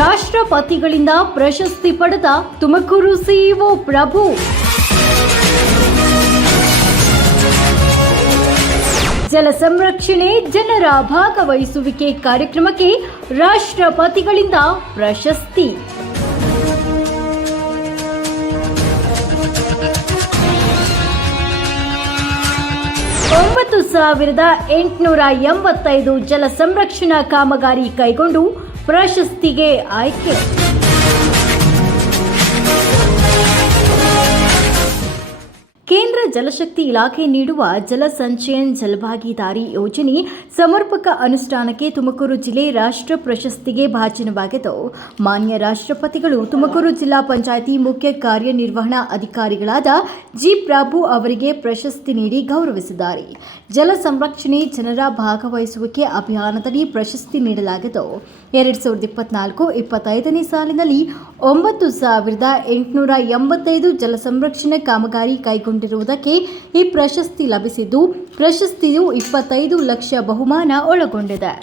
ರಾಷ್ಟ್ರಪತಿಗಳಿಂದ ಪ್ರಶಸ್ತಿ ಪಡೆದ ತುಮಕೂರು ಸಿಇಒ ಪ್ರಭು. ಜಲ ಸಂರಕ್ಷಣೆ ಜನರ ಭಾಗವಹಿಸುವಿಕೆ ಕಾರ್ಯಕ್ರಮಕ್ಕೆ ರಾಷ್ಟ್ರಪತಿಗಳಿಂದ ಪ್ರಶಸ್ತಿ. ಒಂಬತ್ತು 9,885 ಜಲ ಸಂರಕ್ಷಣಾ ಕಾಮಗಾರಿ ಕೈಗೊಂಡು ಪ್ರಶಸ್ತಿಗೆ ಆಯ್ಕೆ. ಕೇಂದ್ರ ಜಲಶಕ್ತಿ ಇಲಾಖೆ ನೀಡುವ ಜಲ ಸಂಚಯನ್ ಜಲಭಾಗಿದಾರಿ ಯೋಜನೆ ಸಮರ್ಪಕ ಅನುಷ್ಠಾನಕ್ಕೆ ತುಮಕೂರು ಜಿಲ್ಲೆ ರಾಷ್ಟ್ರ ಪ್ರಶಸ್ತಿಗೆ ಭಾಜನವಾಗಿದ್ದು, ಮಾನ್ಯ ರಾಷ್ಟ್ರಪತಿಗಳು ತುಮಕೂರು ಜಿಲ್ಲಾ ಪಂಚಾಯಿತಿ ಮುಖ್ಯ ಕಾರ್ಯನಿರ್ವಹಣಾ ಅಧಿಕಾರಿಗಳಾದ ಜಿ ಪ್ರಭು ಅವರಿಗೆ ಪ್ರಶಸ್ತಿ ನೀಡಿ ಗೌರವಿಸಿದ್ದಾರೆ. ಜಲ ಸಂರಕ್ಷಣೆ ಜನರ ಭಾಗವಹಿಸುವಿಕೆ ಅಭಿಯಾನದಡಿ ಪ್ರಶಸ್ತಿ ನೀಡಲಾಗಿದ್ದು, 2024-25ನೇ ಸಾಲಿನಲ್ಲಿ 9,885 ಜಲ ಸಂರಕ್ಷಣಾ ಕಾಮಗಾರಿ ಕೈಗೊಂಡಿರುವುದಕ್ಕೆ ಈ ಪ್ರಶಸ್ತಿ ಲಭಿಸಿದ್ದು, ಪ್ರಶಸ್ತಿಯು 25 ಲಕ್ಷ ಬಹುಮಾನ ಒಳಗೊಂಡಿದೆ.